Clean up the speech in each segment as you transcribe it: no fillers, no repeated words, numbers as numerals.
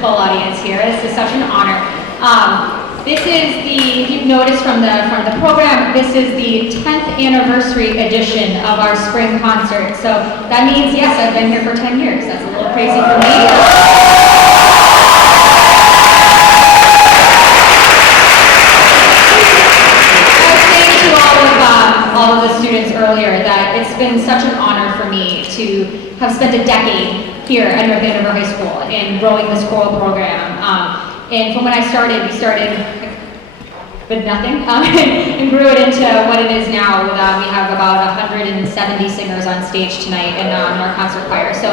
full audience here. This is such an honor. This is the, if you've noticed from the program, this is the 10th anniversary edition of our spring concert. So that means, yes, I've been here for 10 years. That's a little crazy for me. I was saying to all of the students earlier that it's been such an honor for me to have spent a decade here at North Andover High School in growing this choral program. And from when we started with nothing and grew it into what it is now. We have about 170 singers on stage tonight in our concert choir. So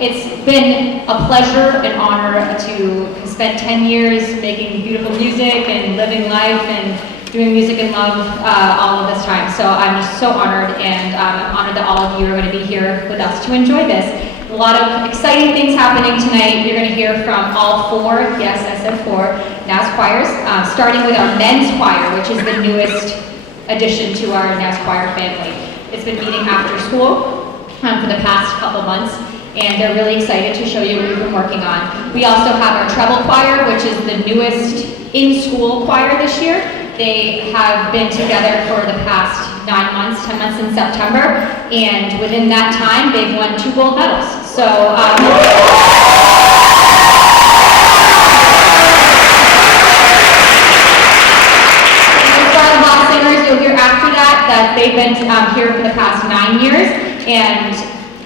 it's been a pleasure and honor to spend 10 years making beautiful music and living life and doing music and love all of this time. So I'm just so honored, and I'm honored that all of you are going to be here with us to enjoy this. A lot of exciting things happening tonight. You're going to hear from all four, yes, I said four, NAHS choirs, starting with our men's choir, which is the newest addition to our NAHS choir family. It's been meeting after school for the past couple months, and they're really excited to show you what we've been working on. We also have our treble choir, which is the newest in-school choir this year. They have been together for the past 9 months, 10 months in September, and within that time, they've won 2 gold medals. So, singers, you'll hear after that they've been here for the past 9 years, and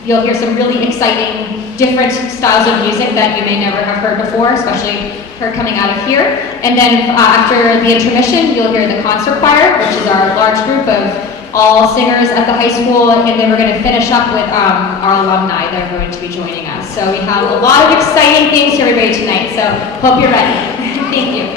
you'll hear some really exciting, different styles of music that you may never have heard before, especially her coming out of here. And then after the intermission, you'll hear the concert choir, which is our large group of all singers at the high school, and then we're going to finish up with our alumni that are going to be joining us. So we have a lot of exciting things for everybody tonight, so hope you're ready. Thank you.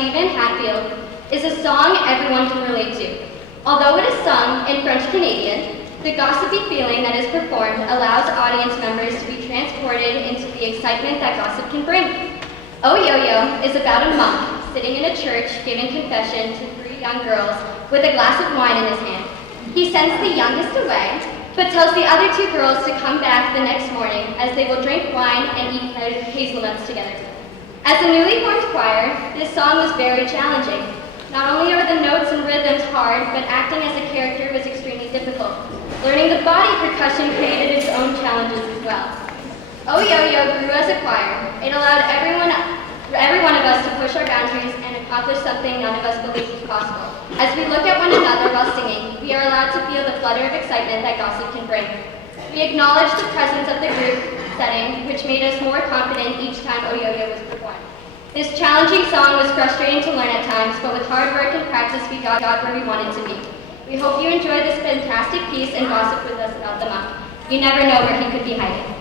Stephen Hatfield is a song everyone can relate to. Although it is sung in French Canadian, the gossipy feeling that is performed allows audience members to be transported into the excitement that gossip can bring. Oh Yo-Yo is about a monk sitting in a church giving confession to 3 young girls with a glass of wine in his hand. He sends the youngest away, but tells the other 2 girls to come back the next morning as they will drink wine and eat hazelnuts together. As a newly formed choir, this song was very challenging. Not only are the notes and rhythms hard, but acting as a character was extremely difficult. Learning the body percussion created its own challenges as well. Oh Yo-Yo grew as a choir. It allowed every one of us to push our boundaries and accomplish something none of us believed was possible. As we look at one another while singing, we are allowed to feel the flutter of excitement that gossip can bring. We acknowledge the presence of the group setting, which made us more confident each time Oh Yo-Yo was performed. This challenging song was frustrating to learn at times, but with hard work and practice, we got where we wanted to be. We hope you enjoy this fantastic piece and gossip with us about the monk. You never know where he could be hiding.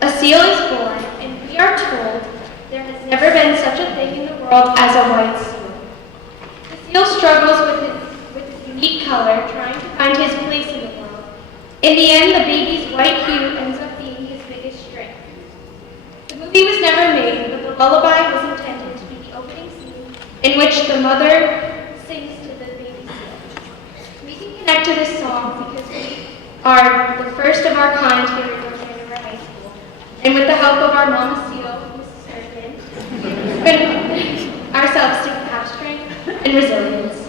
A seal is born, and we are told there has never been such a thing in the world as a white seal. The seal struggles with its unique color, trying to find his place in the world. In the end, the baby's white hue ends up being his biggest strength. movie was never made, but the lullaby was intended to be the opening scene in which the mother sings to the baby seal. We can connect to this song because we are the first of our kind here at North Andover High School. And with the help of our Mama Seal, Mrs. Herman, we've been ourselves to have strength and resilience.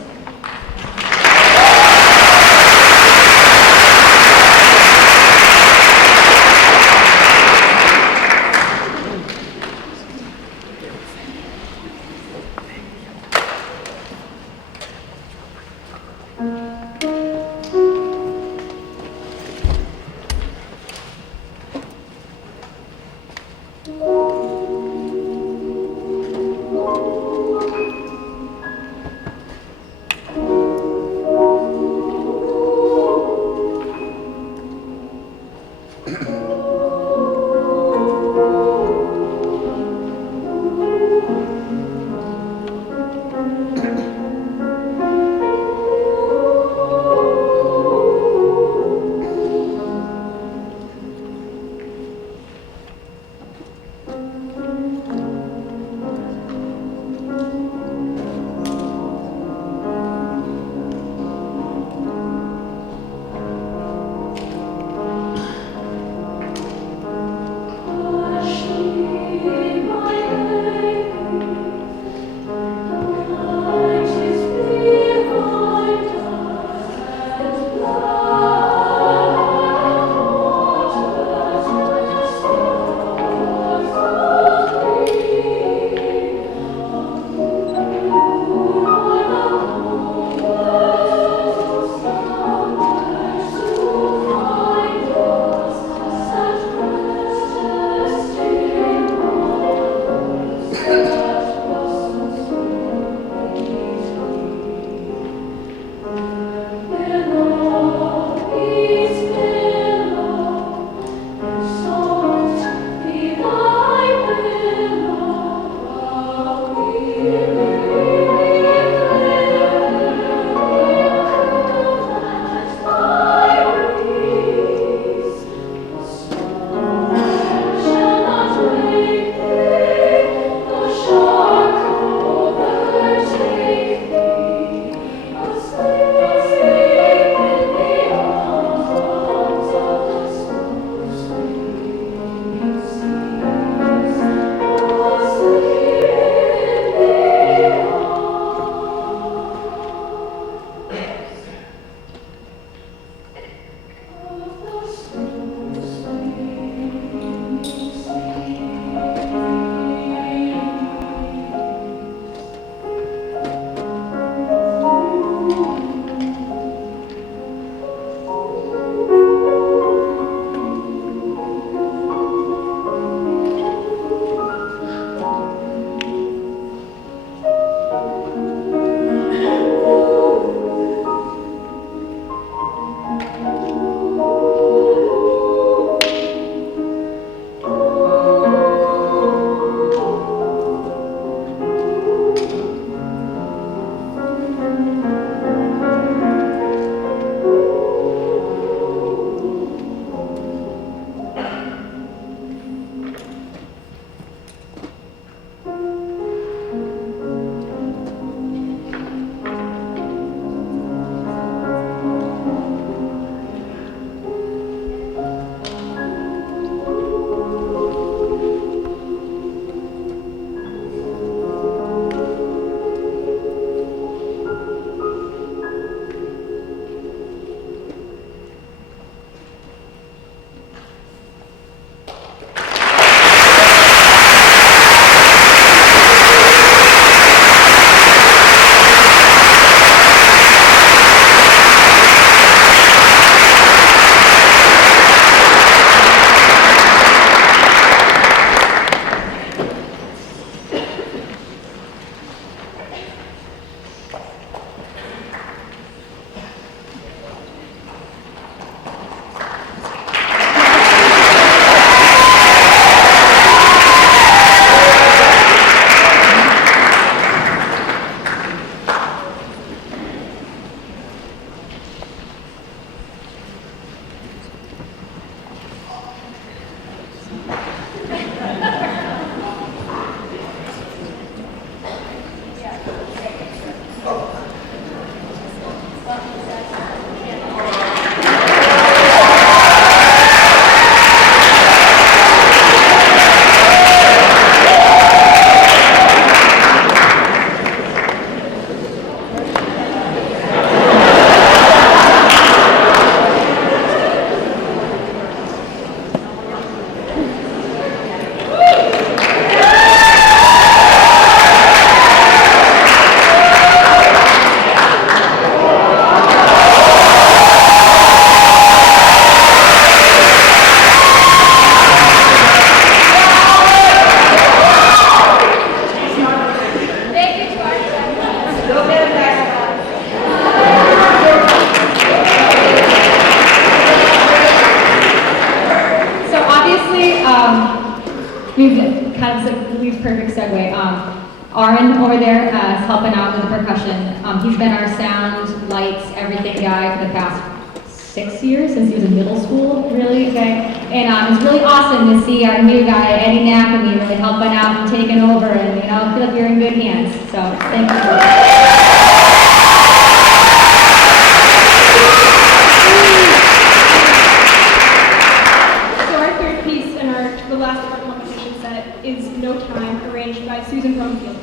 perfect segue. Aaron over there is helping out with the percussion. He's been our sound, lights, everything guy for the past 6 years, since he was in middle school, really, okay? And it's really awesome to see our new guy, Eddie Nackamy, really helping out and taking over, and, you know, I feel like you're in good hands, so thank you. So our third piece in the last of our competition set is No Time, arranged by Susan Brumfield.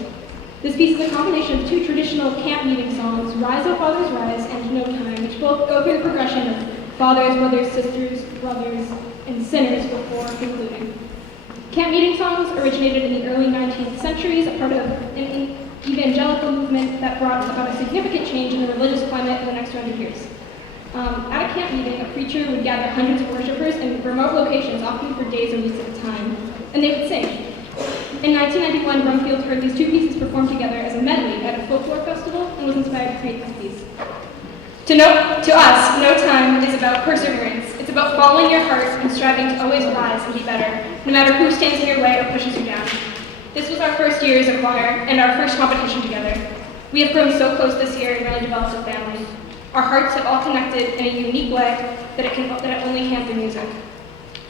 This piece is a combination of two traditional camp meeting songs, Rise, O Fathers Rise, and No Time, which both go through the progression of fathers, brothers, sisters, brothers, and sinners before concluding. Camp meeting songs originated in the early 19th century as a part of an evangelical movement that brought about a significant change in the religious climate in the next 200 years. At a camp meeting, a preacher would gather hundreds of worshipers in remote locations, often for days or weeks at a time, and they would sing. In 1991, Brumfield heard these two pieces performed together as a medley at a folklore festival and was inspired to create this piece. To us, No Time is about perseverance. It's about following your heart and striving to always rise and be better, no matter who stands in your way or pushes you down. This was our first year as a choir and our first competition together. We have grown so close this year and really developed a family. Our hearts have all connected in a unique way that it only can through music.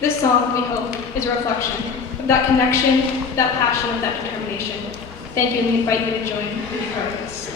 This song, we hope, is a reflection of that connection, that passion, of that determination. Thank you, and we invite you to join and be part of this.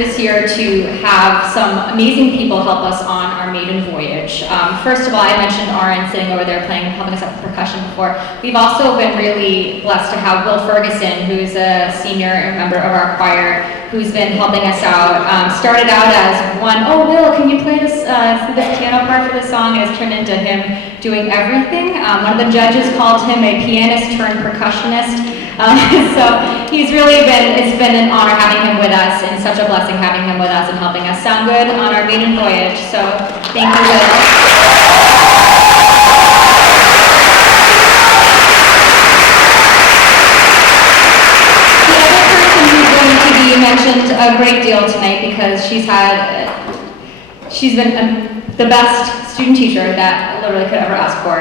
this year to have some amazing people help us on our maiden voyage. First of all, I mentioned Aaron sitting over there playing, helping us out with percussion before. We've also been really blessed to have Will Ferguson, who's a senior member of our choir, who's been helping us out. Started out as Will, can you play this piano part for this song? And it's turned into him doing everything. One of the judges called him a pianist turned percussionist. So it's been an honor having him with us and such a blessing having him with us and helping us sound good on our maiden voyage. So thank you, Will. The other person who's going to be mentioned a great deal tonight because she's been the best student teacher that literally could ever ask for.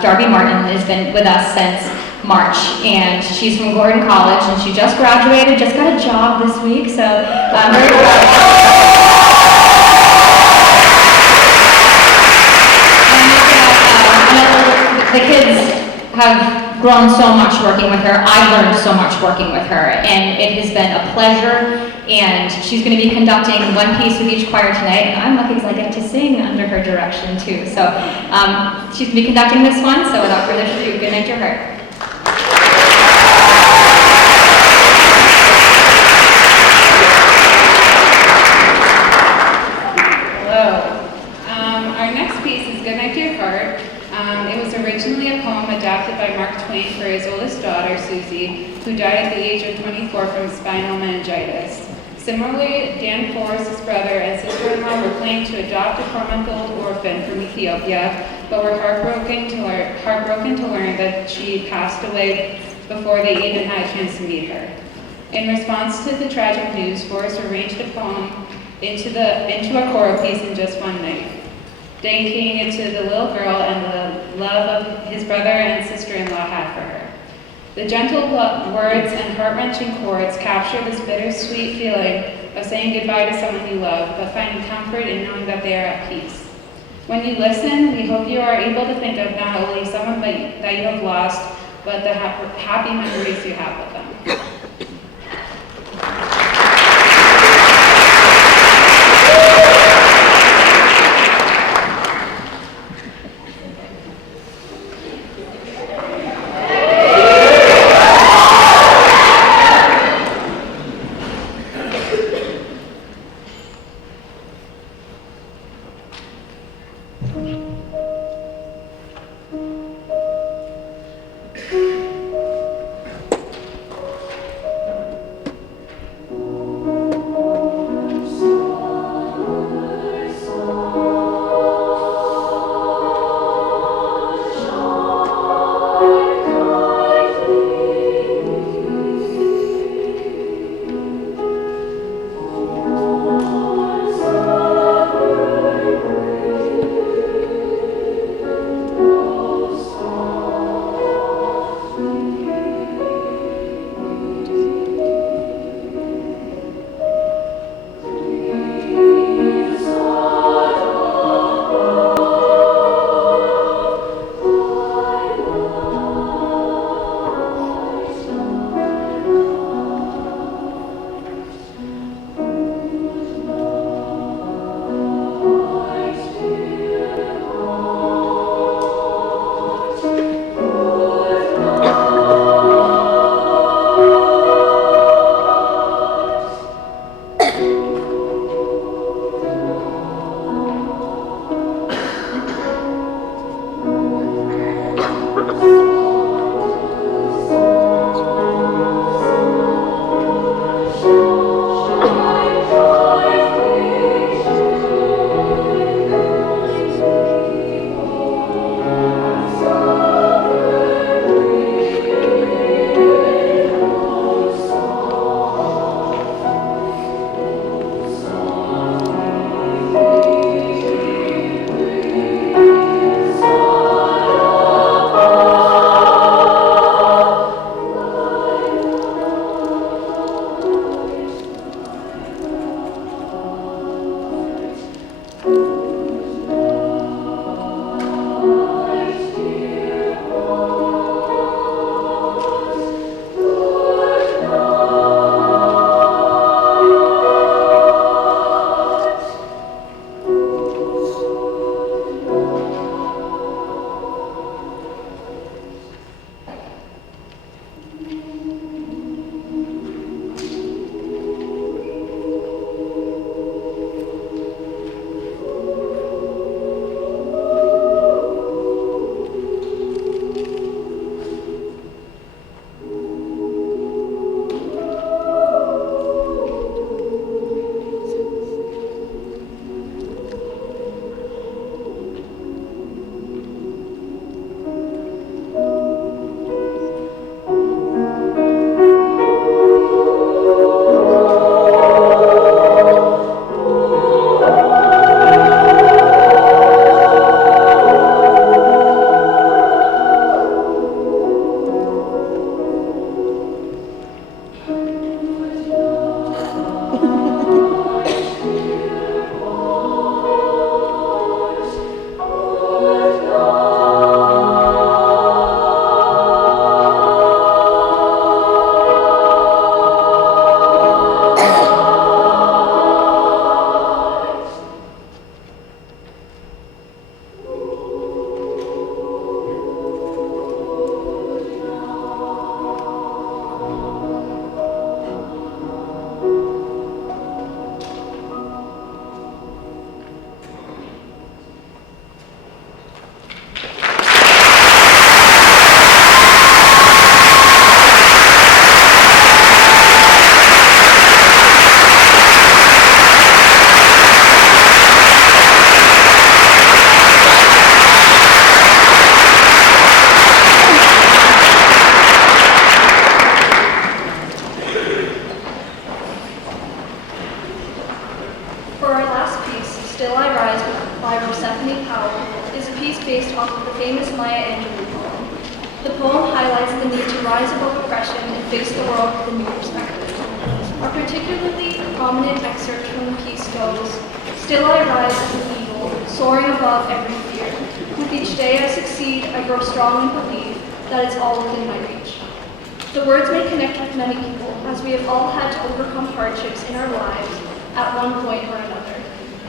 Darby Martin has been with us since March, and she's from Gordon College, and she just graduated, just got a job this week, so I'm very proud of her. And the kids have grown so much working with her. I've learned so much working with her, and it has been a pleasure. And she's going to be conducting one piece with each choir tonight, and I'm lucky because I get to sing under her direction too. So she's going to be conducting this one, so without further ado, good night to her. Our next piece is Good Night Dear Heart. It was originally a poem adapted by Mark Twain for his oldest daughter, Susie, who died at the age of 24 from spinal meningitis. Similarly, Dan Forrest's brother and sister-in-law were planning to adopt a 4-month-old orphan from Ethiopia, but were heartbroken to learn that she passed away before they even had a chance to meet her. In response to the tragic news, Forrest arranged a poem into a choral piece in just one night, dedicating it to the little girl and the love of his brother and sister-in-law had for her. The gentle words and heart-wrenching chords capture this bittersweet feeling of saying goodbye to someone you love, but finding comfort in knowing that they are at peace. When you listen, we hope you are able to think of not only someone that you have lost, but the happy memories you have with them. Owl is a piece based off of the famous Maya Angelou poem. The poem highlights the need to rise above oppression and face the world with a new perspective. A particularly prominent excerpt from the piece goes, "Still I rise as an eagle, soaring above every fear. With each day I succeed, I grow strong and believe that it's all within my reach." The words may connect with many people, as we have all had to overcome hardships in our lives at one point or another.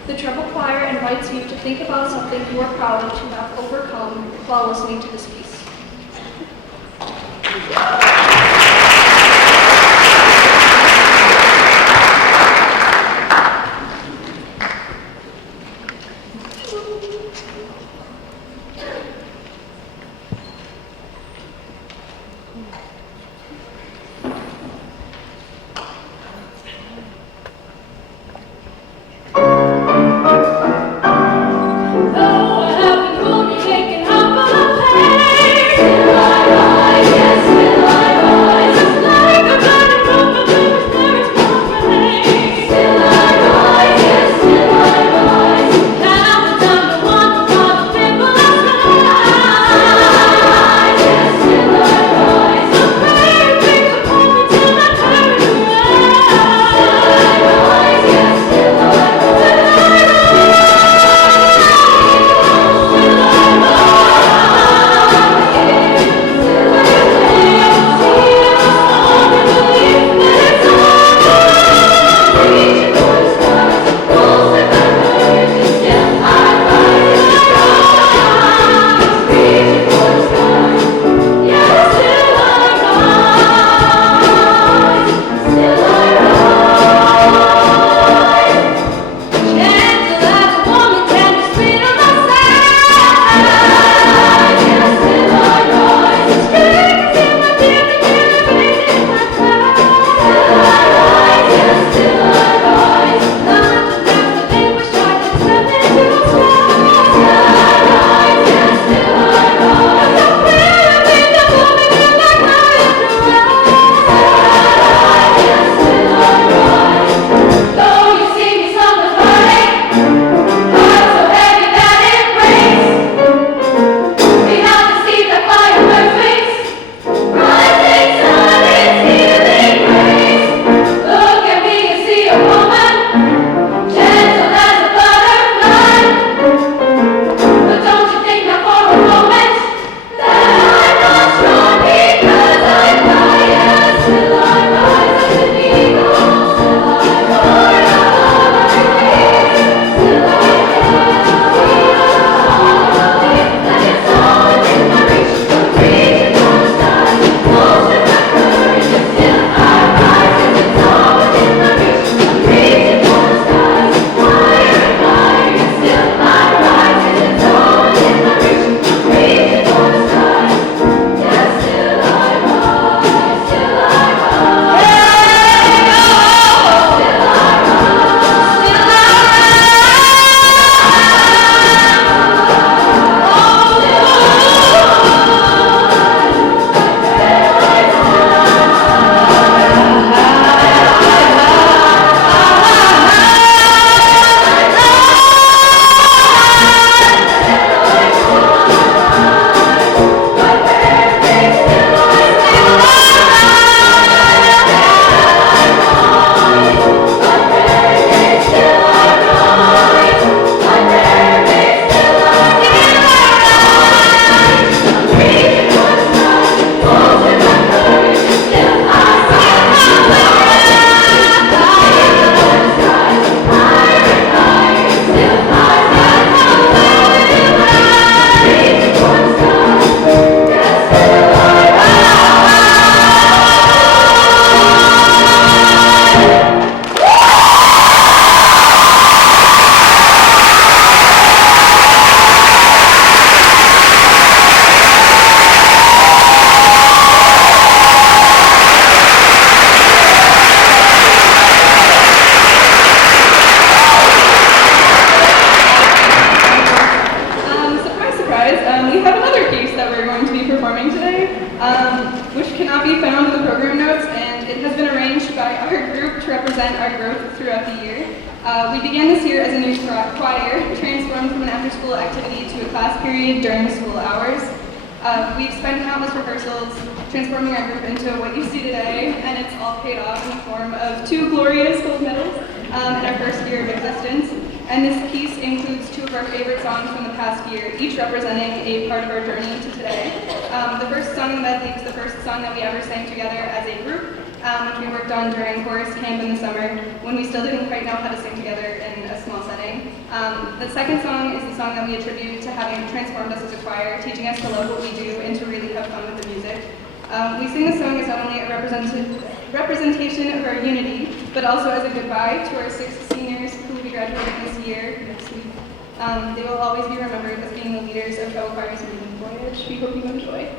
The treble choir invites you to think about something you are proud of to have overcome while listening to this piece. We began this year as a new choir, transformed from an after-school activity to a class period during school hours. We've spent countless rehearsals transforming our group into what you see today, and it's all paid off in the form of 2 glorious gold medals in our first year of existence. And this piece includes 2 of our favorite songs from the past year, each representing a part of our journey to today. The first song in the medley was the first song that we ever sang together as a group, which we worked on during chorus camp in the summer when we still didn't quite know how to sing together in a small setting. The second song is the song that we attribute to having transformed us as a choir, teaching us to love what we do and to really have fun with the music. We sing this song as not only a representation of our unity, but also as a goodbye to our 6 seniors who will be graduating this year, next week. They will always be remembered as being the leaders of Fellow Choir's moving voyage. We hope you enjoy.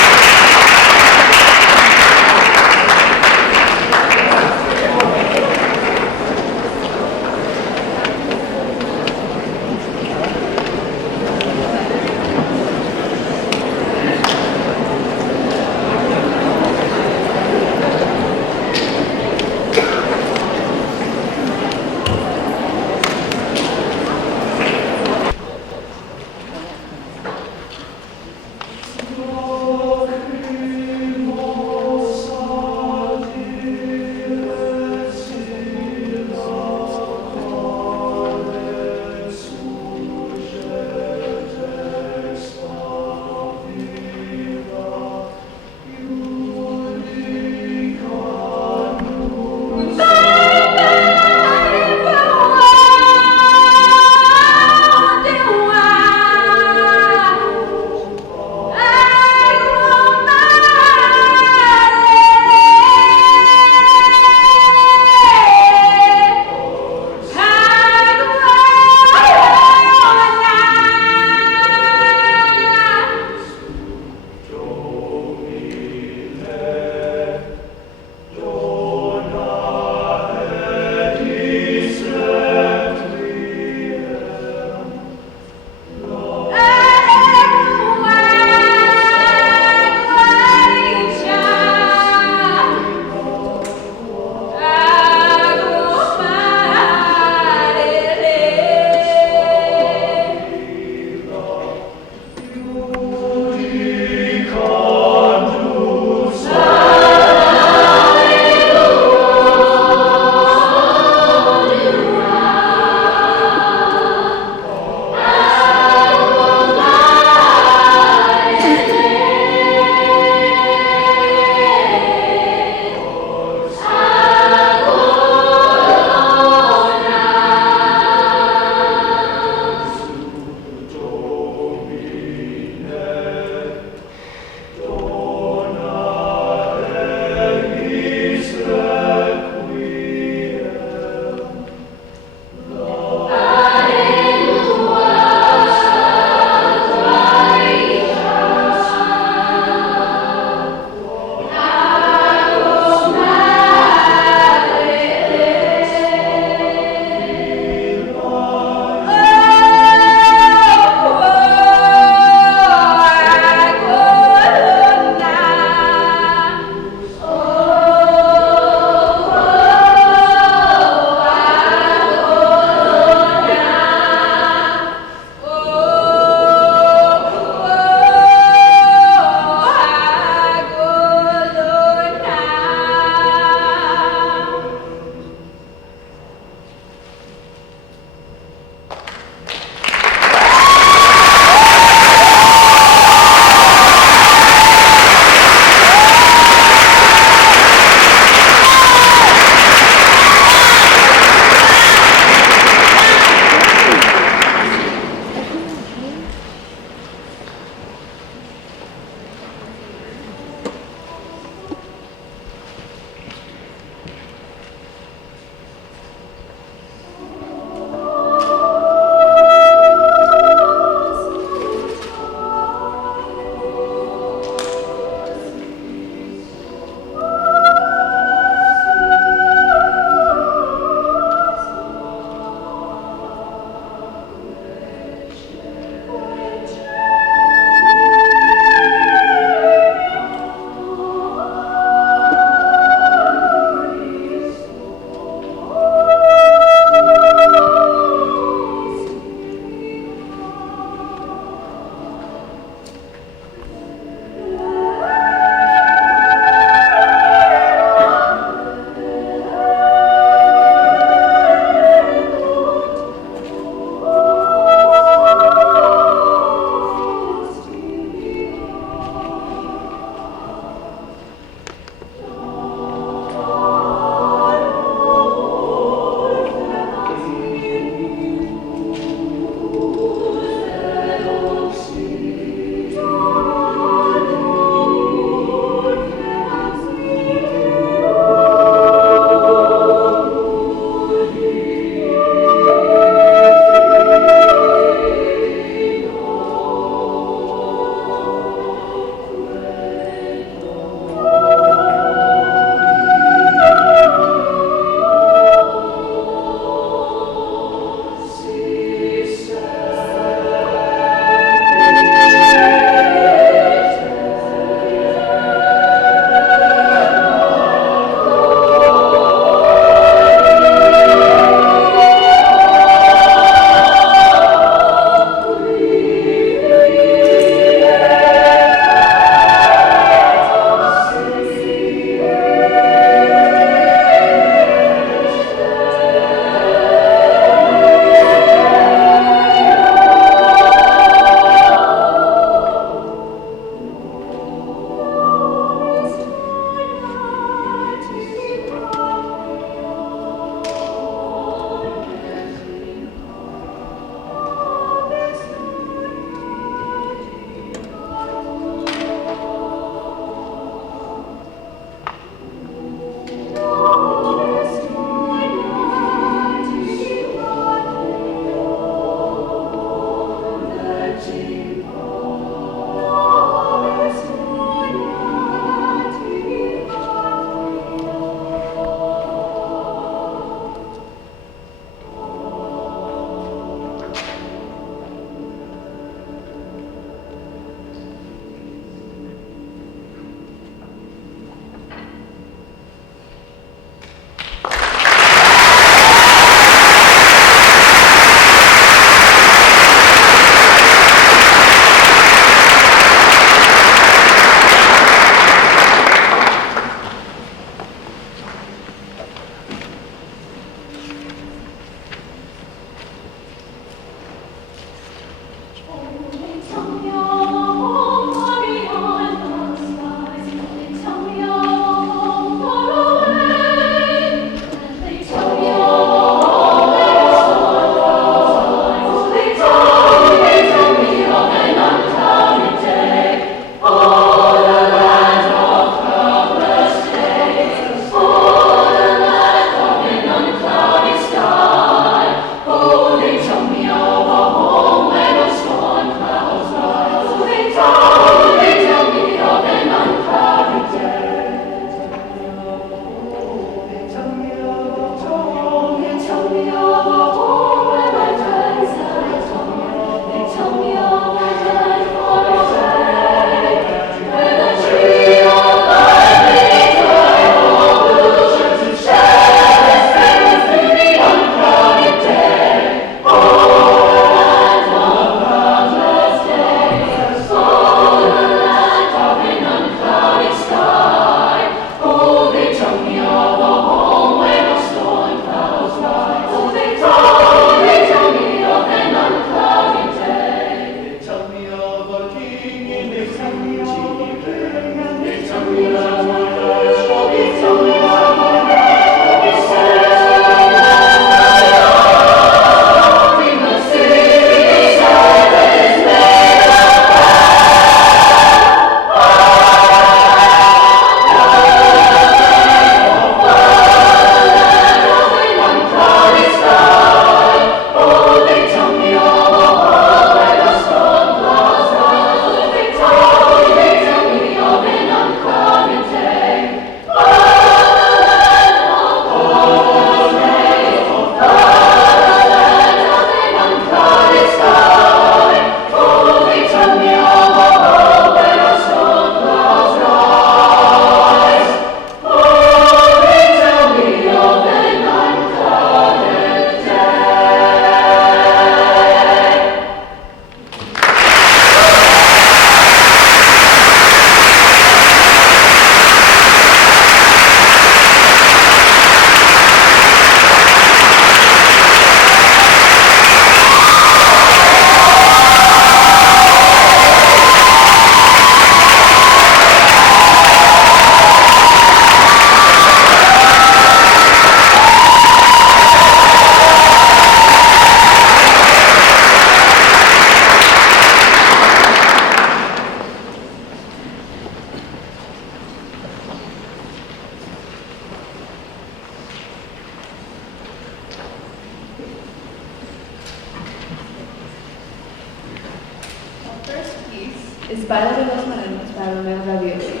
is Baila de los Morenos by Romeo Ravioli.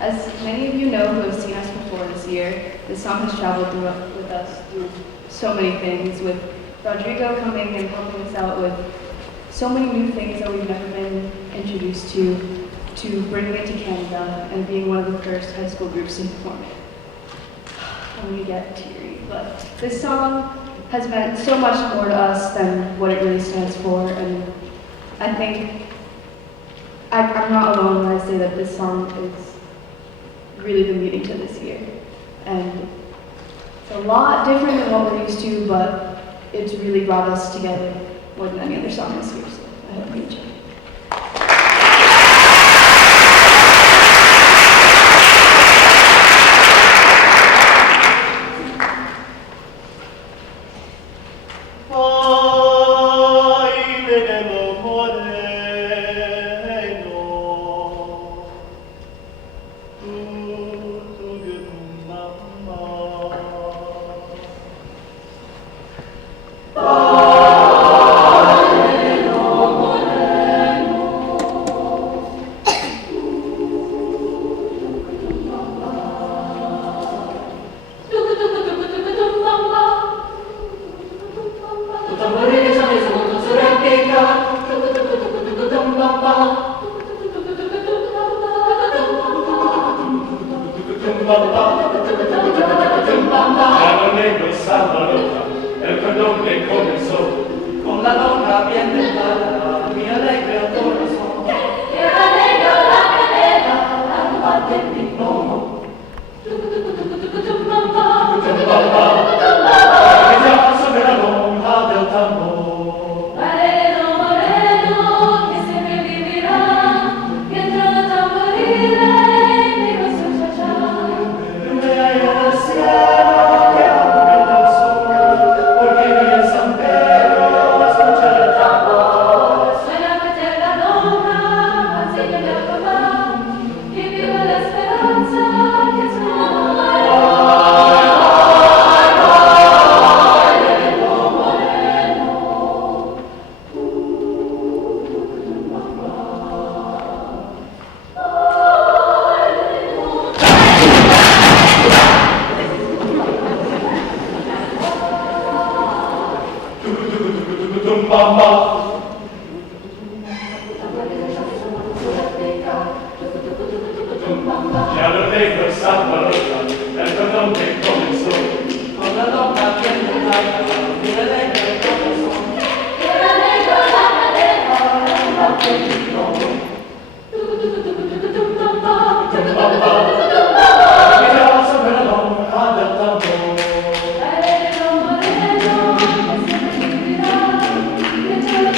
As many of you know who have seen us before this year, this song has traveled with us through so many things, with Rodrigo coming and helping us out with so many new things that we've never been introduced to bringing it to Canada and being one of the first high school groups to perform it. I'm gonna get teary, but this song has meant so much more to us than what it really stands for, and I think I'm not alone when I say that this song is really the meaning to this year. And it's a lot different than what we're used to, but it's really brought us together more than any other song this year, so I hope you enjoy. El cordón que comenzó con la donna bien dentada, mi alegre corazón. Era negra la cadena, al bate mi plomo. Ella sobre la lonja del tambor. Moreno, moreno, que siempre vivirá, mientras los tamboriles digan su cha-cha. Nube hay en el cielo que aumenta el sol, porque vi en San Pedro escuchar el tambor. Suena fuerte la lonja, así que me acordar, y viva la esperanza que es mi Ya lo dejo esa palabra, el cordón que comenzó con la donna bien dentada, mi alegre corazón. Era negro la cadena, al bate mi plomo. Ella sobre la lonja del tambor. Moreno, moreno, que siempre vivirá, mientras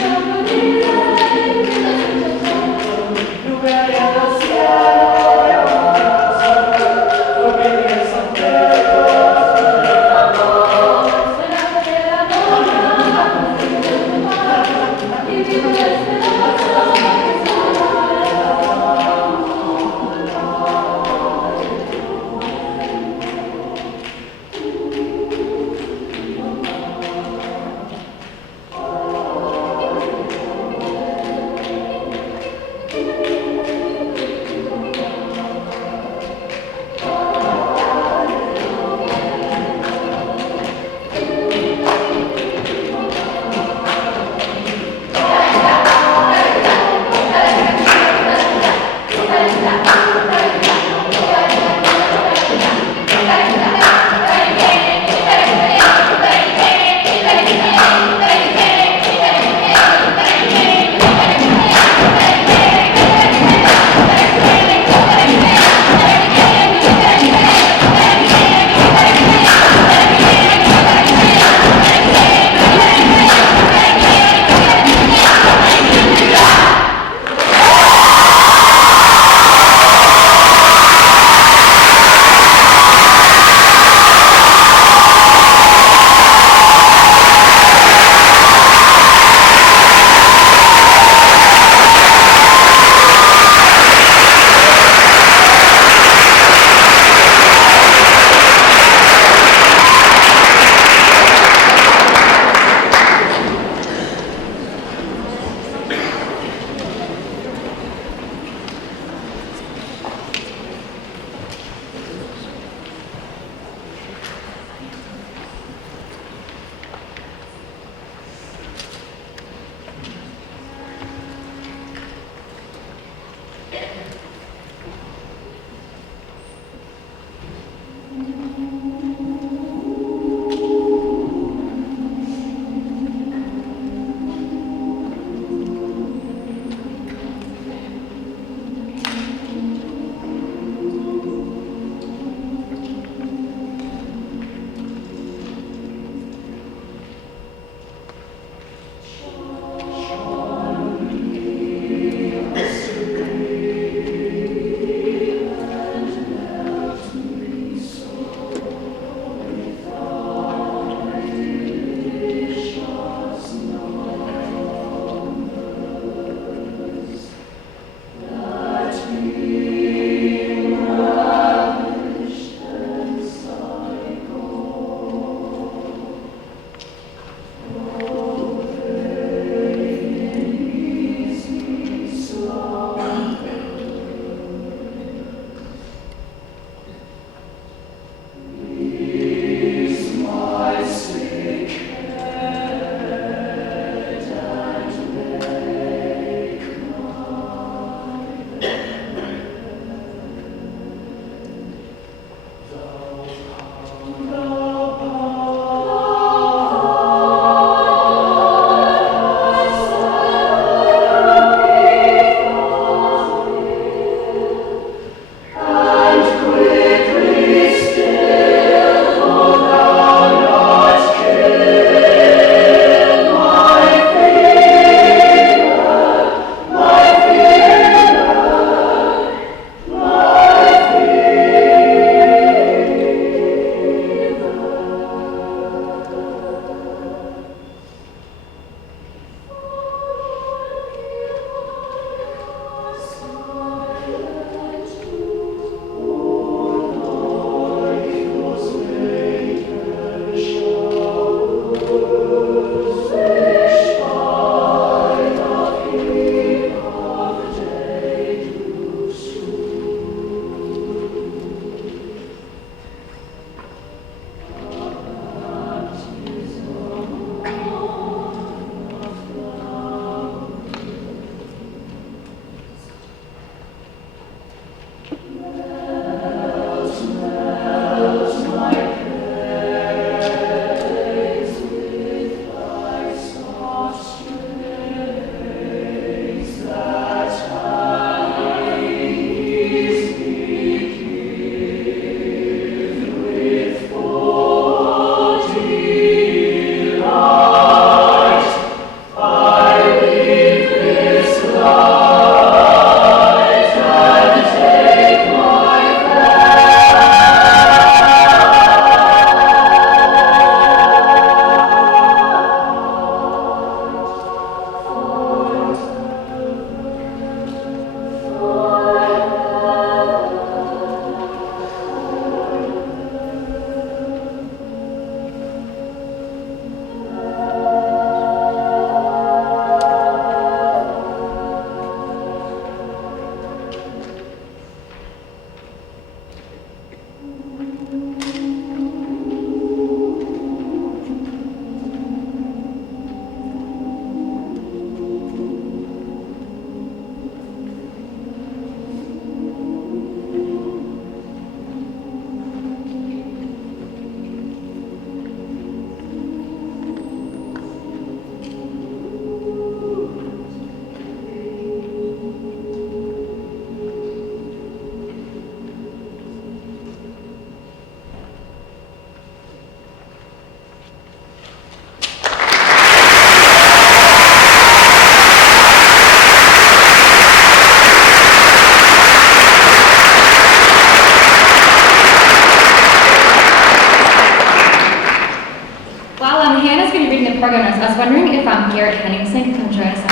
wondering if Garrett Henningsen could come join us.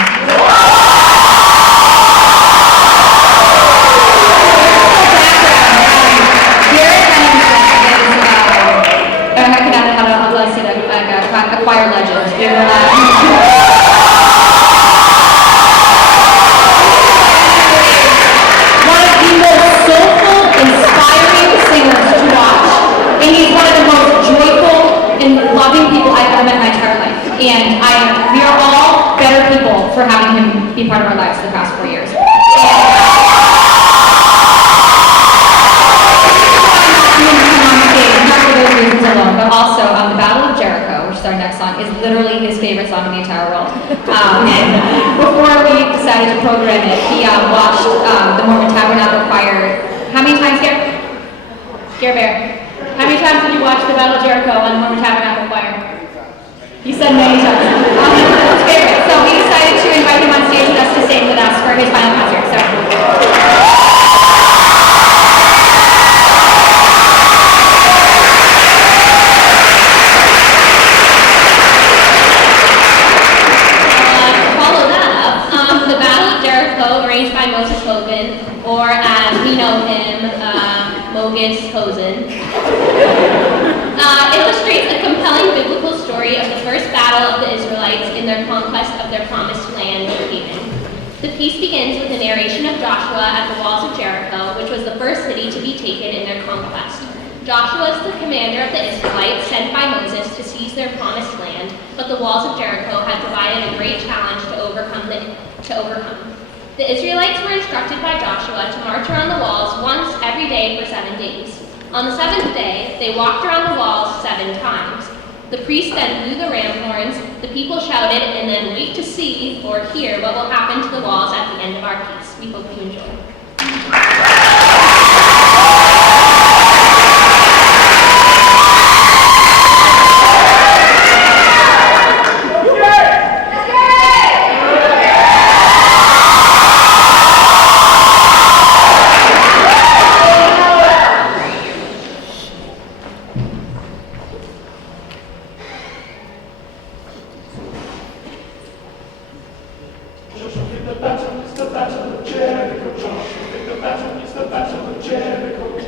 Garrett Henningsen is, I don't know how to say that, like a choir legend. One of the most soulful, inspiring singers to watch. And he's one of the most joyful and loving people I've ever met in my entire life. And we are all better people for having him be part of our lives for the past 4 years. Not for those reasons alone, but also the Battle of Jericho, which is our next song, is literally his favorite song in the entire world. And before we decided to program it, he watched the Mormon Tabernacle Choir. How many times, Garrett? Garrett Bear. How many times did you watch the Battle of Jericho on the Mormon Tabernacle Choir? He said many times. That's favorite. So we decided to invite him on stage with us to sing with us for his final concert. So. The Battle of Jericho, arranged by Moses Hogan, or as we know him, Mogus Hosen, illustrates a compelling biblical story of the first battle of the Israelites in their conquest of their promised land, Canaan. The piece begins with a narration of Joshua at the walls of Jericho, which was the first city to be taken in their conquest. Joshua is the commander of the Israelites sent by Moses to seize their promised land, but the walls of Jericho had provided a great challenge to overcome. The Israelites were instructed by Joshua to march around the walls once every day for 7 days. On the 7th day, they walked around the walls 7 times. The priest then blew the ram horns, the people shouted, and then wait to see or hear what will happen to the walls at the end of our piece. We hope you enjoy. Jericho,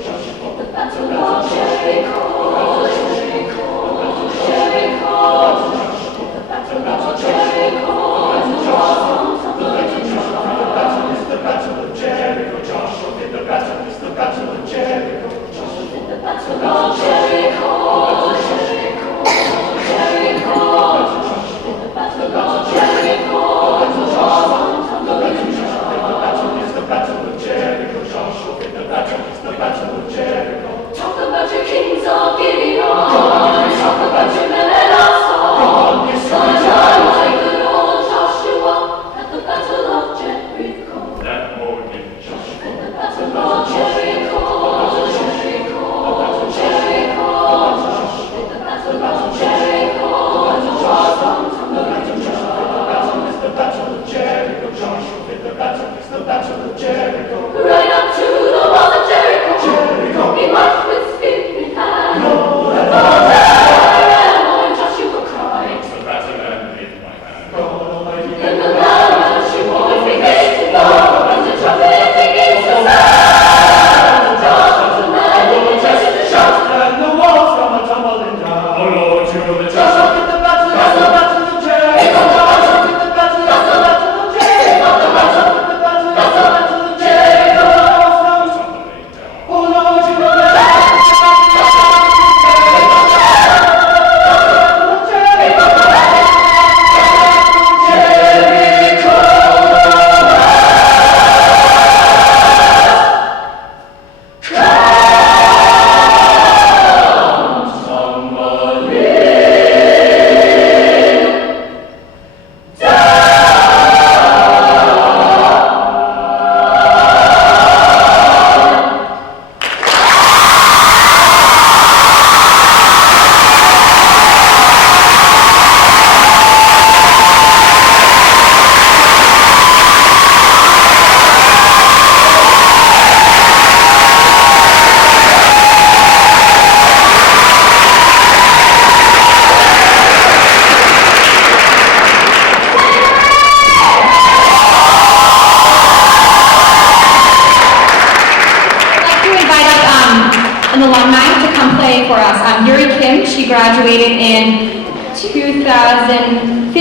in 2015.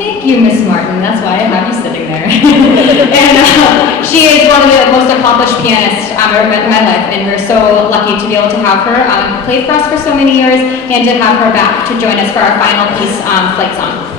Thank you, Miss Martin. That's why I have you sitting there. And she is one of the most accomplished pianists I've ever met in my life, and we're so lucky to be able to have her play for us for so many years, and to have her back to join us for our final piece, Flight Song.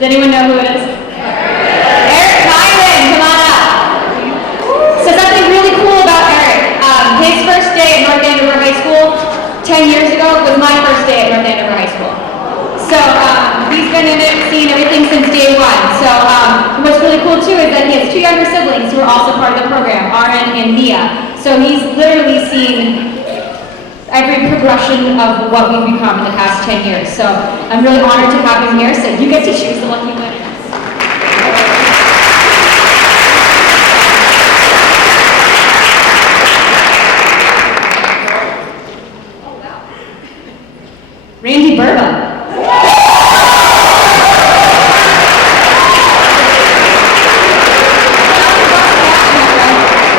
Does anyone know who it is? Eric Hyman, come on up. So something really cool about Eric. His first day at North Andover High School 10 years ago was my first day at North Andover High School. So he's been in it, seen everything since day one. So what's really cool too is that he has two younger siblings who are also part of the program, RN and Mia. So he's literally seen every progression of what we've become in the past 10 years. So I'm really honored to have him here. So you get to choose the lucky winner. Randy Burba.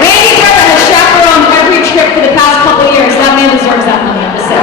Randy Burba has chaperoned every trip for the past couple of years. That man deserves that money, I'm just saying.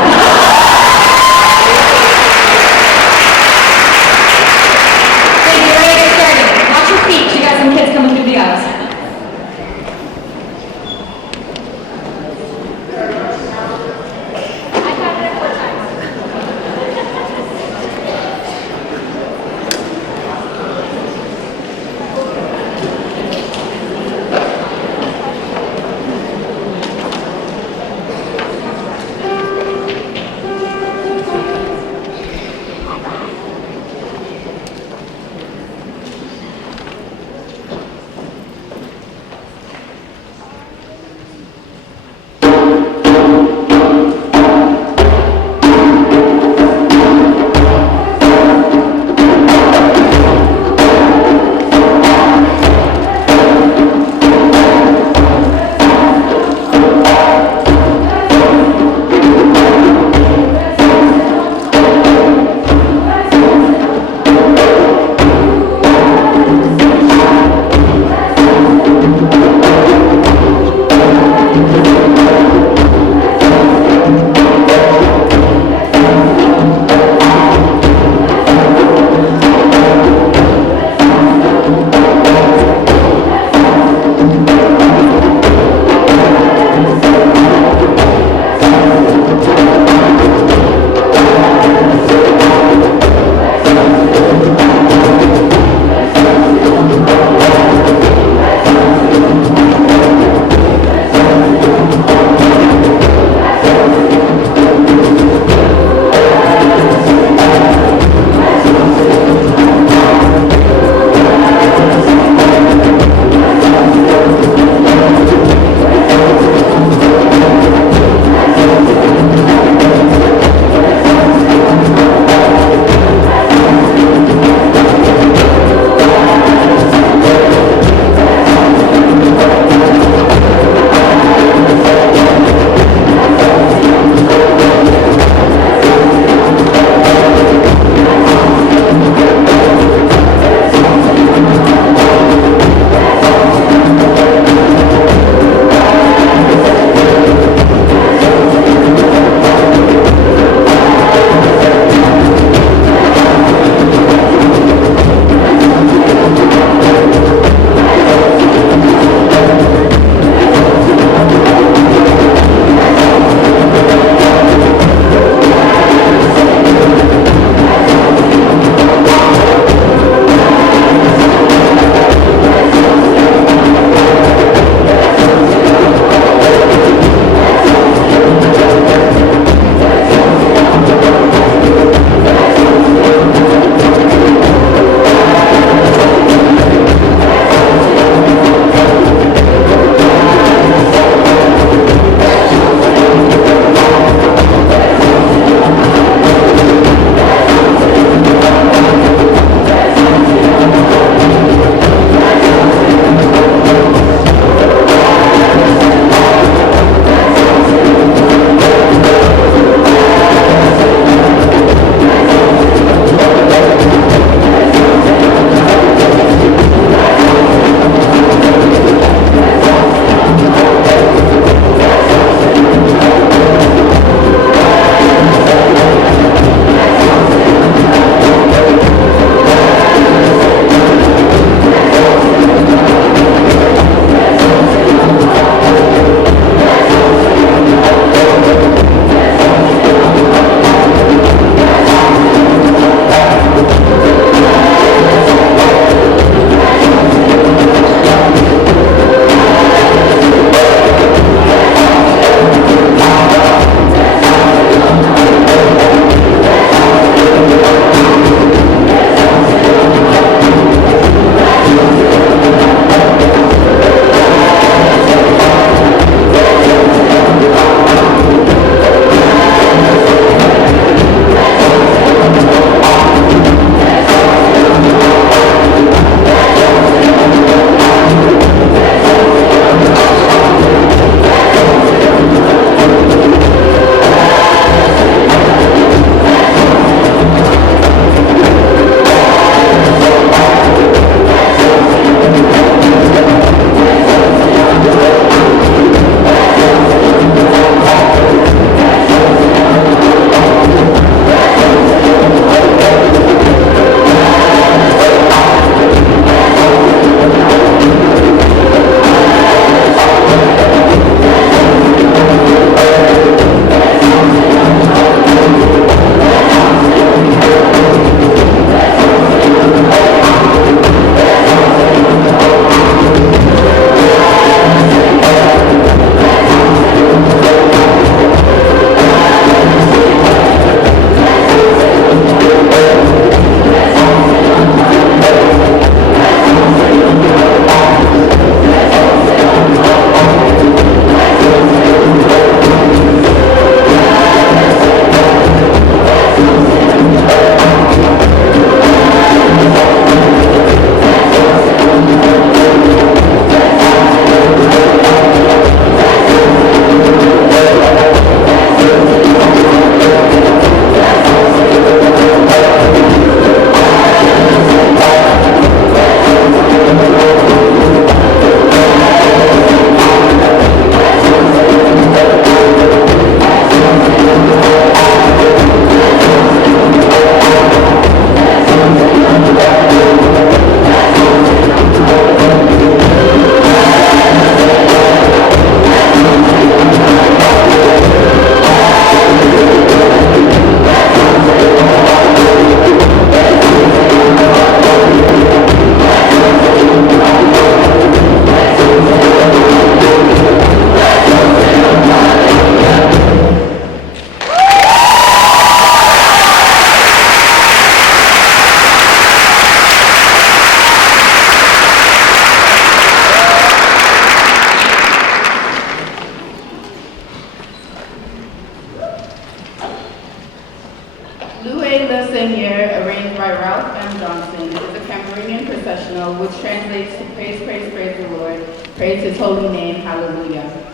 devotional, which translates to praise, praise, praise the Lord, praise his holy name, hallelujah.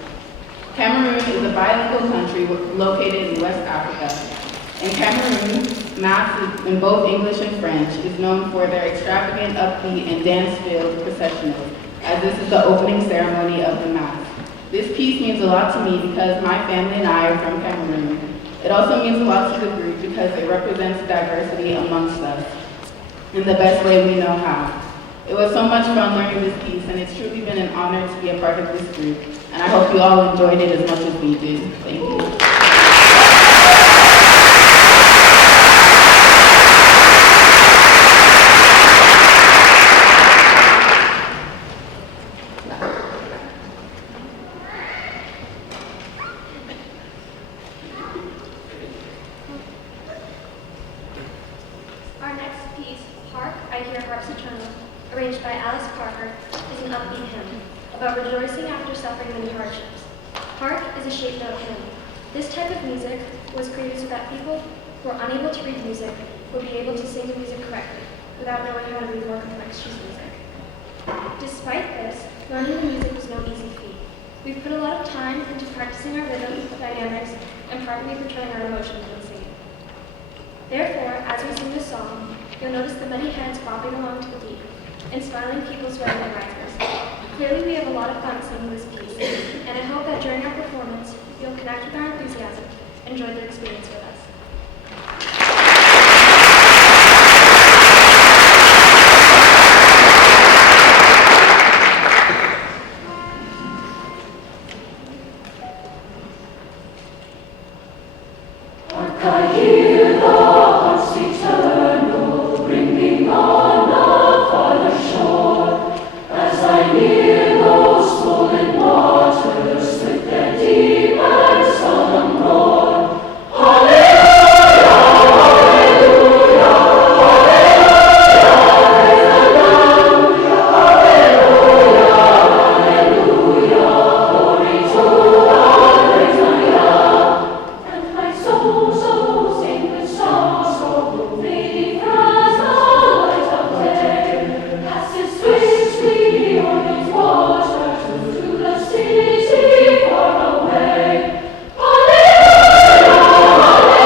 Cameroon is a bilingual country located in West Africa. In Cameroon, Mass in both English and French is known for their extravagant, upbeat, and dance-filled processionals, as this is the opening ceremony of the Mass. This piece means a lot to me because my family and I are from Cameroon. It also means a lot to the group because it represents diversity amongst us in the best way we know how. It was so much fun learning this piece, and it's truly been an honor to be a part of this group, and I hope you all enjoyed it as much as we did. Thank you. Our next piece, Hark, I Hear Harps Eternal, arranged by Alice Parker, is an upbeat hymn about rejoicing after suffering many hardships. Hark is a shape note hymn. This type of music was created so that people who are unable to read music would be able to sing the music correctly without knowing how to read more complex sheet music. Despite this, learning the music was no easy feat. We've put a lot of time into practicing our rhythm, dynamics, and properly portraying our emotions when singing. Therefore, as we sing this song, you'll notice the many heads bobbing along to the beat and smiling people sweating their risers. Clearly, we have a lot of fun singing this piece, and I hope that during our performance, you'll connect with our enthusiasm and enjoy the experience with us. I hear the hearts eternal ringing on a farther shore, as I near those swollen waters with their deep and solemn roar. Hallelujah, hallelujah, hallelujah, hallelujah, hallelujah, glory to the great I am. And my soul so sing with sorrow, fading as the light of day, passes swiftly on its waters to the city far away. Hallelujah, hallelujah,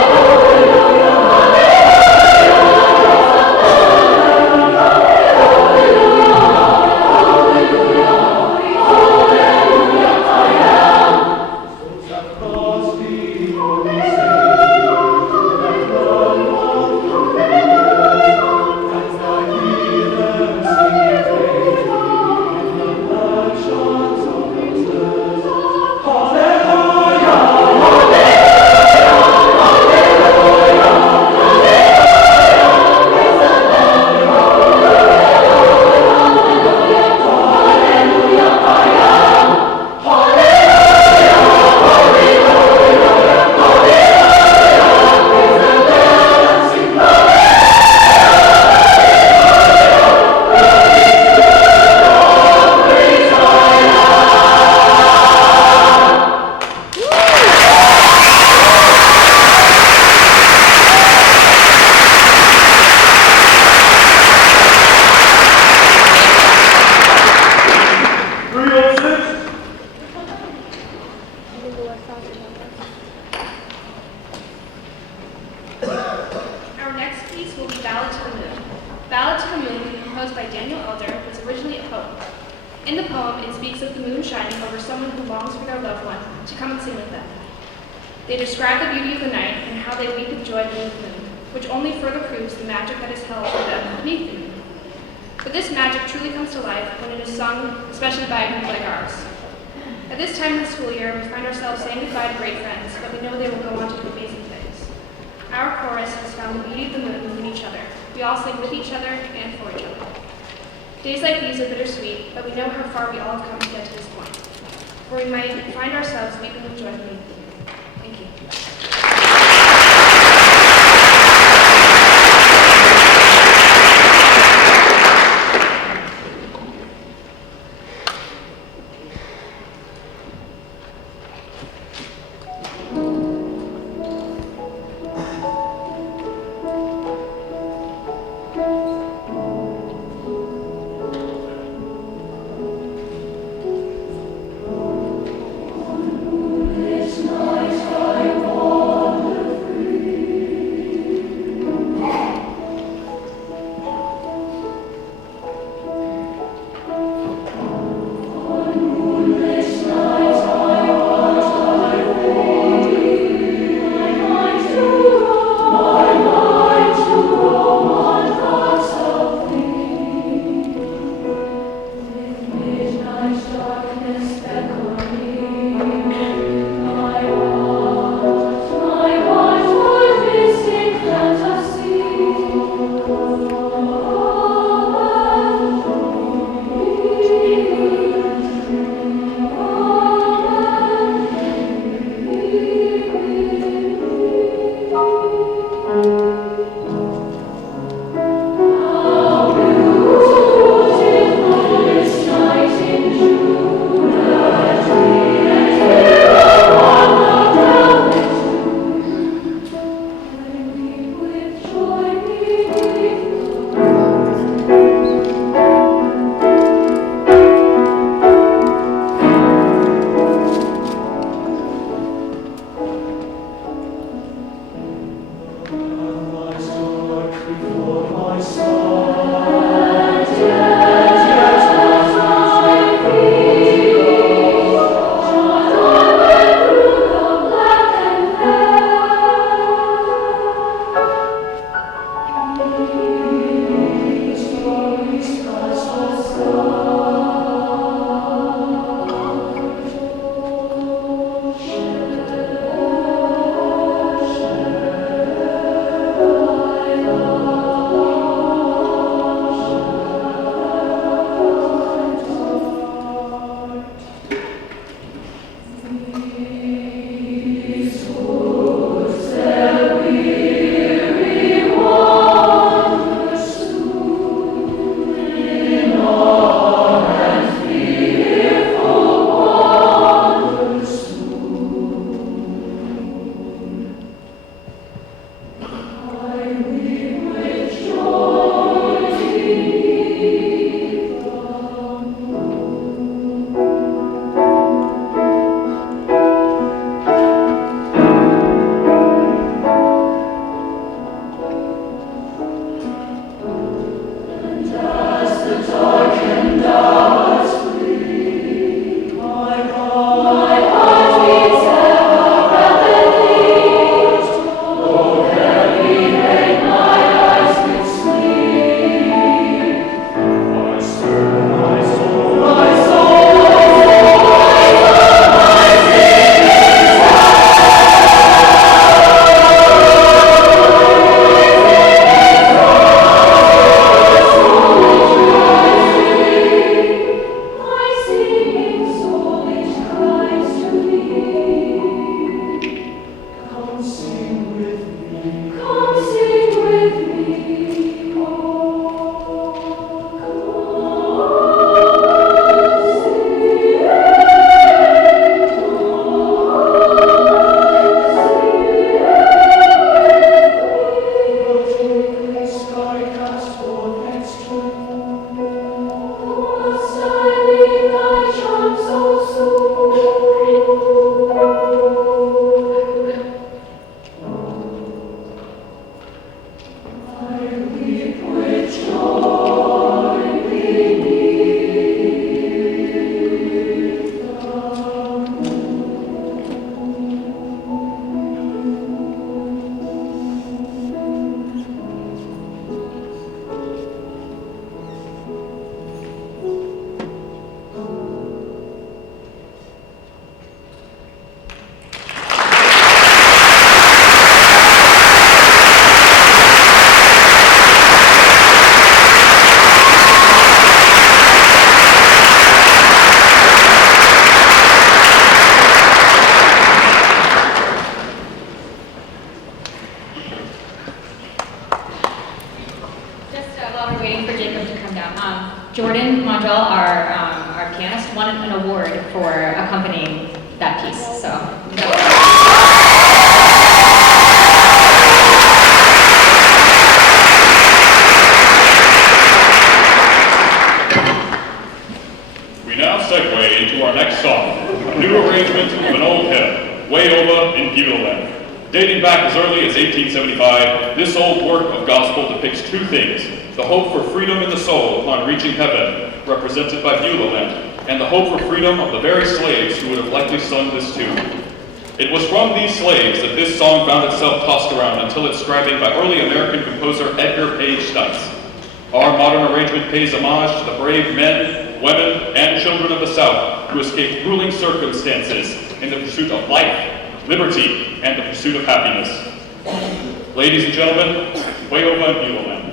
Our next piece will be Ballad to the Moon. Ballad to the Moon, composed by Daniel Elder, was originally a poem. In the poem, it speaks of the moon shining over someone who longs for their loved one to come and sing with them. They describe the beauty of the night and how they weep with joy beneath the moon, which only further proves the magic that is held for them beneath the moon. But this magic truly comes to life when it is sung, especially by a group like ours. At this time of the school year, we find ourselves saying goodbye to great friends, but we know they will go on to do amazing things. Our chorus has found the beauty of the moon within each other. We all sing with each other and for each other. Days like these are bittersweet, but we know how far we all have come to get to this point, where we might find ourselves weeping with joy beneath the moon. Thank you. Jordan Mondrell, our pianist, won an award for accompanying that piece. So. We now segue into our next song, a new arrangement of an old hymn, Way Over in Beulah. Dating back as early as 1875, this old work of gospel depicts two things: the hope for freedom in the soul upon reaching heaven, represented by Beulah Land, and the hope for freedom of the very slaves who would have likely sung this tune. It was from these slaves that this song found itself tossed around until its scribing by early American composer Edgar Page Stites. Our modern arrangement pays homage to the brave men, women, and children of the South who escaped grueling circumstances in the pursuit of life, liberty, and the pursuit of happiness. Ladies and gentlemen, Way Over in Beulah Land. Way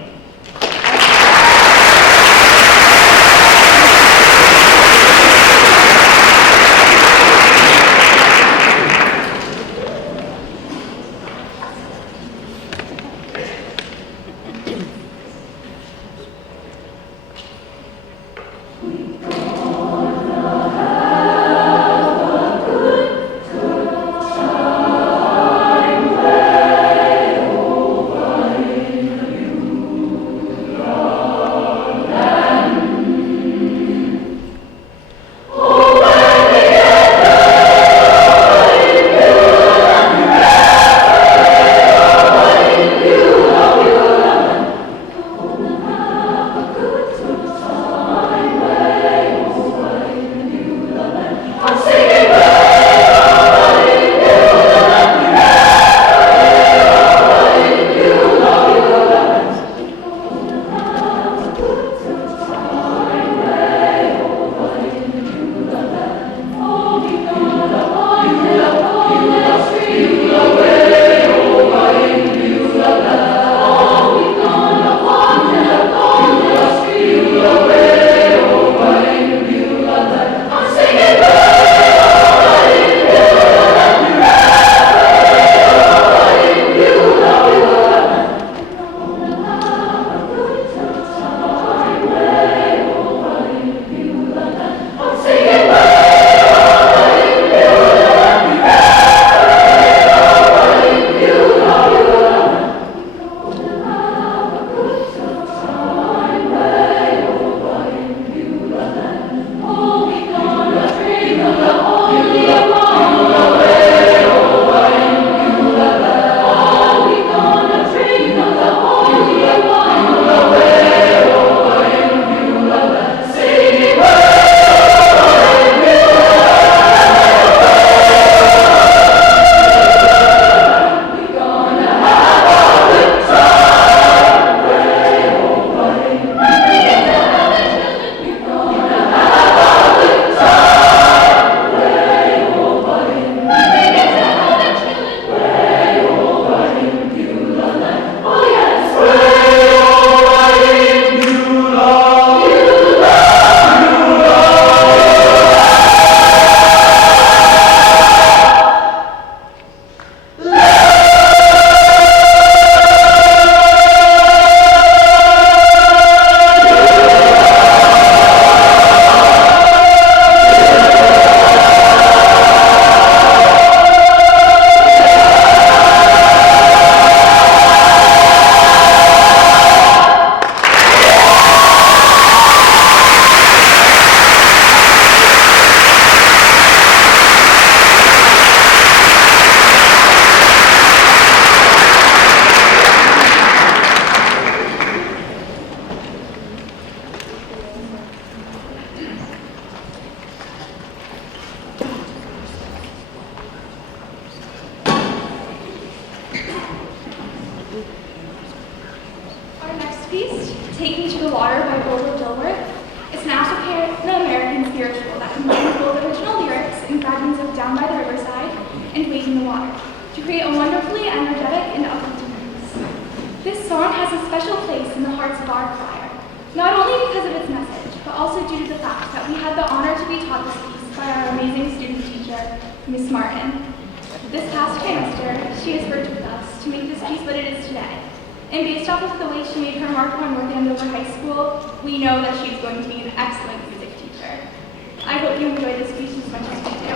Miss Martin. This past trimester, she has worked with us to make this piece what it is today. And based off of the way she made her mark on work at Andover High School, we know that she's going to be an excellent music teacher. I hope you enjoy this piece as much as we do.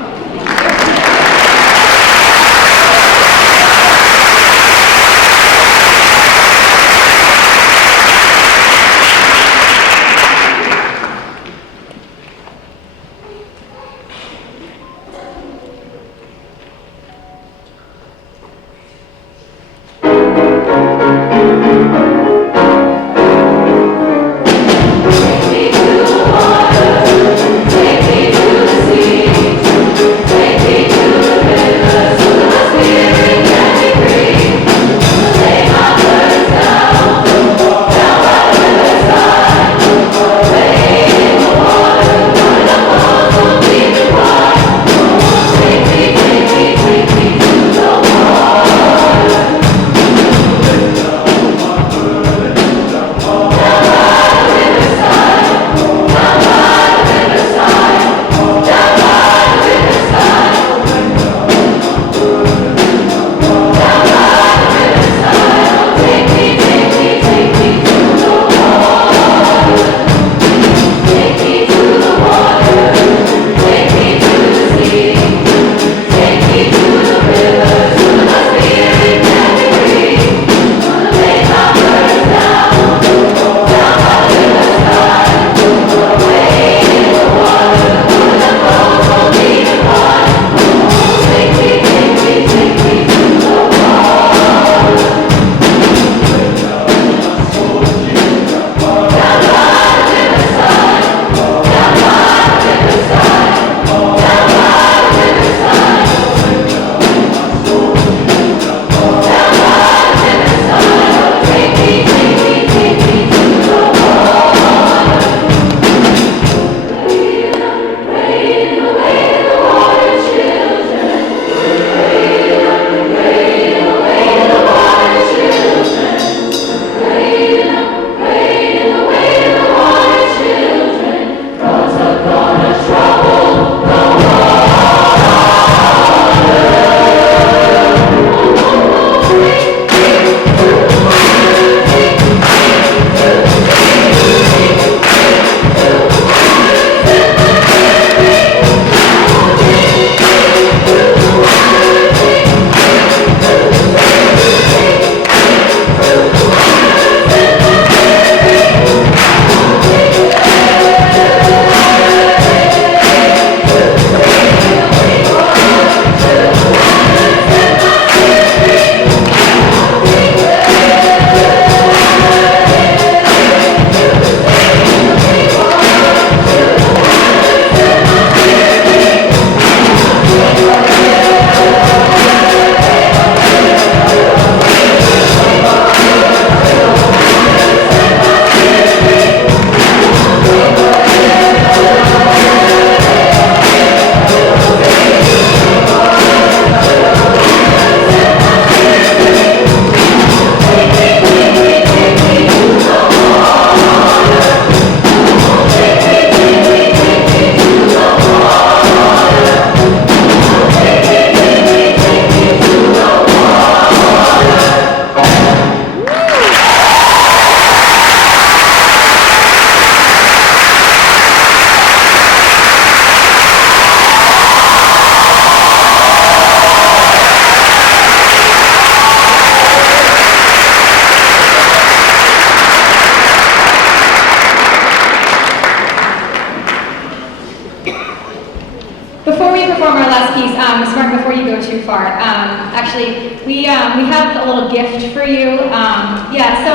Ms. Martin, before you go too far, actually, we have a little gift for you. So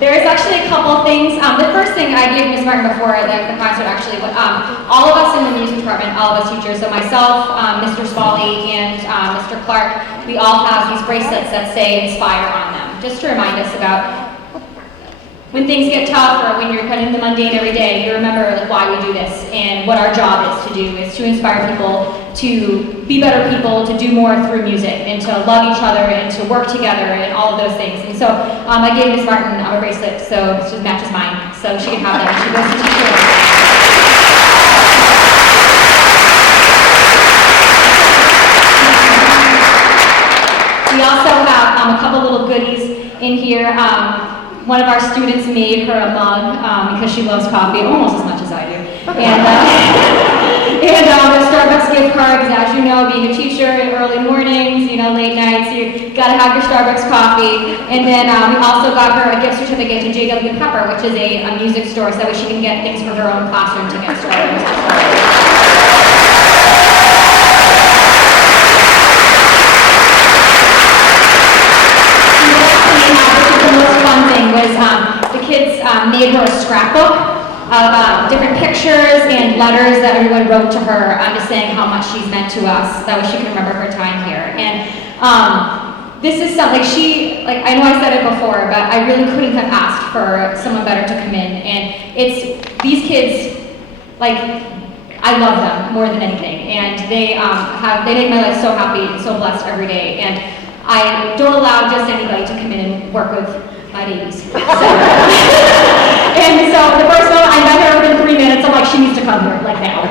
there's actually a couple things. The first thing I gave Ms. Martin before the concert, actually, all of us in the music department, all of us teachers, so myself, Mr. Smalley, and Mr. Clark, we all have these bracelets that say Inspire on them, just to remind us about when things get tough or when you're kind of in the mundane every day, you remember like, why we do this and what our job is to do, is to inspire people to be better people, to do more through music, and to love each other, and to work together, and all of those things. And so I gave Ms. Martin a bracelet, so it just matches mine, so she can have that when she goes to teach. in here. One of our students made her a mug because she loves coffee almost as much as I do. And the Starbucks gift card, because as you know, being a teacher in early mornings, late nights, you gotta have your Starbucks coffee. And then we also got her a gift certificate to JW Pepper, which is a music store, so that way she can get things for her own classroom to get started. The most fun thing was the kids made her a scrapbook of different pictures and letters that everyone wrote to her, just saying how much she's meant to us, that way she can remember her time here. And this is something I know I said it before, but I really couldn't have asked for someone better to come in. And it's these kids, I love them more than anything, and they make my life so happy and so blessed every day. And I don't allow just anybody to come in and work with my babies. And so the first one, I met her within 3 minutes. I'm like, she needs to come here, now.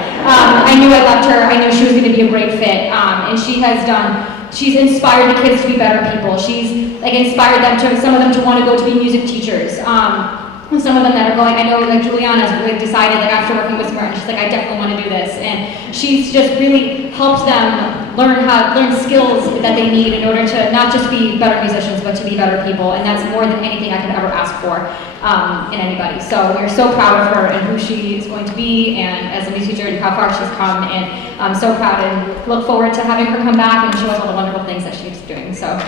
I knew I loved her. I knew she was going to be a great fit. And she's inspired the kids to be better people. She's inspired some of them to want to go to be music teachers. Some of them that are going, I know Juliana's really decided after working with Smart, she's I definitely want to do this. And she's just really helped them learn skills that they need in order to not just be better musicians, but to be better people. And that's more than anything I could ever ask for in anybody. So we're so proud of her and who she is going to be, and as a music teacher and how far she's come. And I'm so proud and look forward to having her come back and show us all the wonderful things that she's doing. So.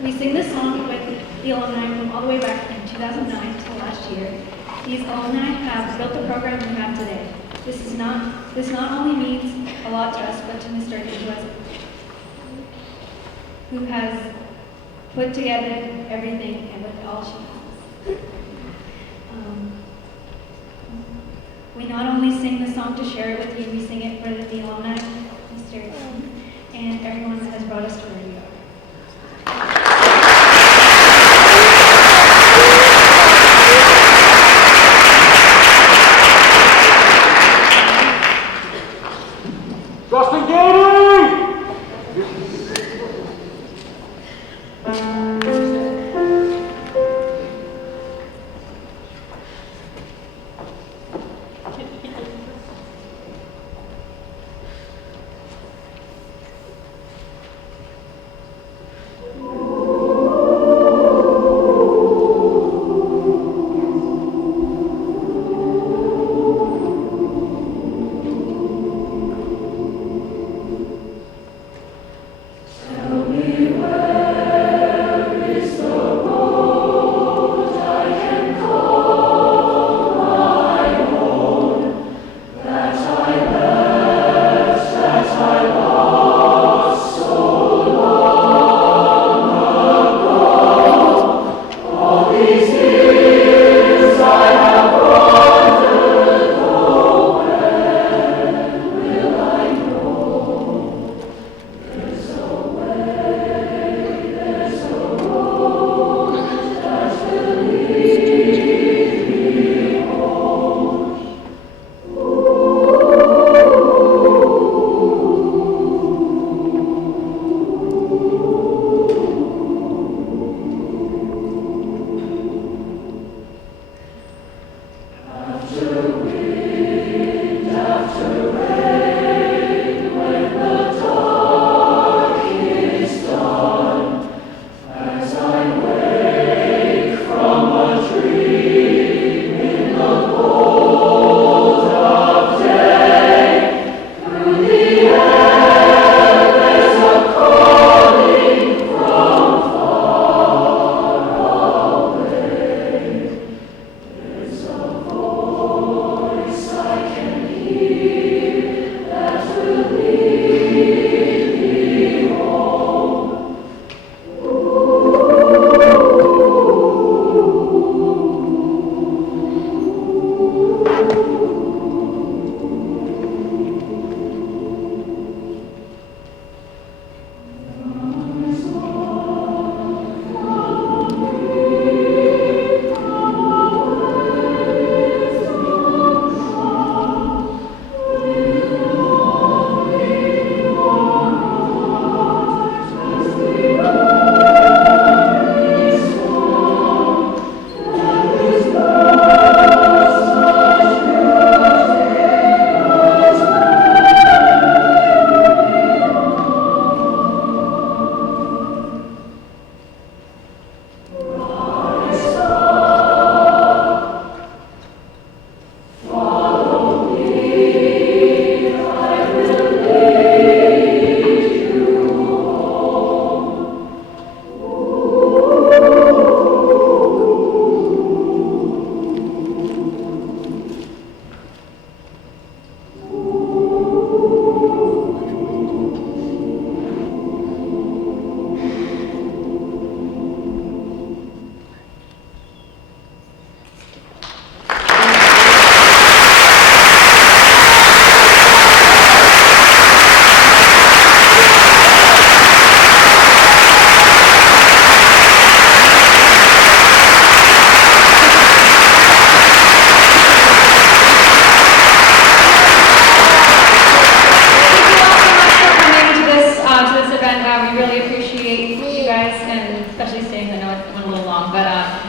We sing this song with the alumni from all the way back in 2009 to last year. These alumni have built the program we have today. This not only means a lot to us, but to Ms. Durkin, who has put together everything and with all she has. We not only sing the song to share it with you, we sing it for the alumni, Ms. Durkin, and everyone that has brought us to where we are.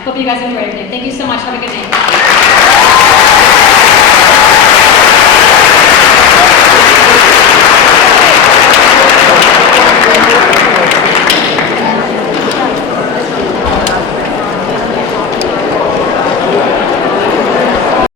Hope you guys enjoy everything. Thank you so much. Have a good night.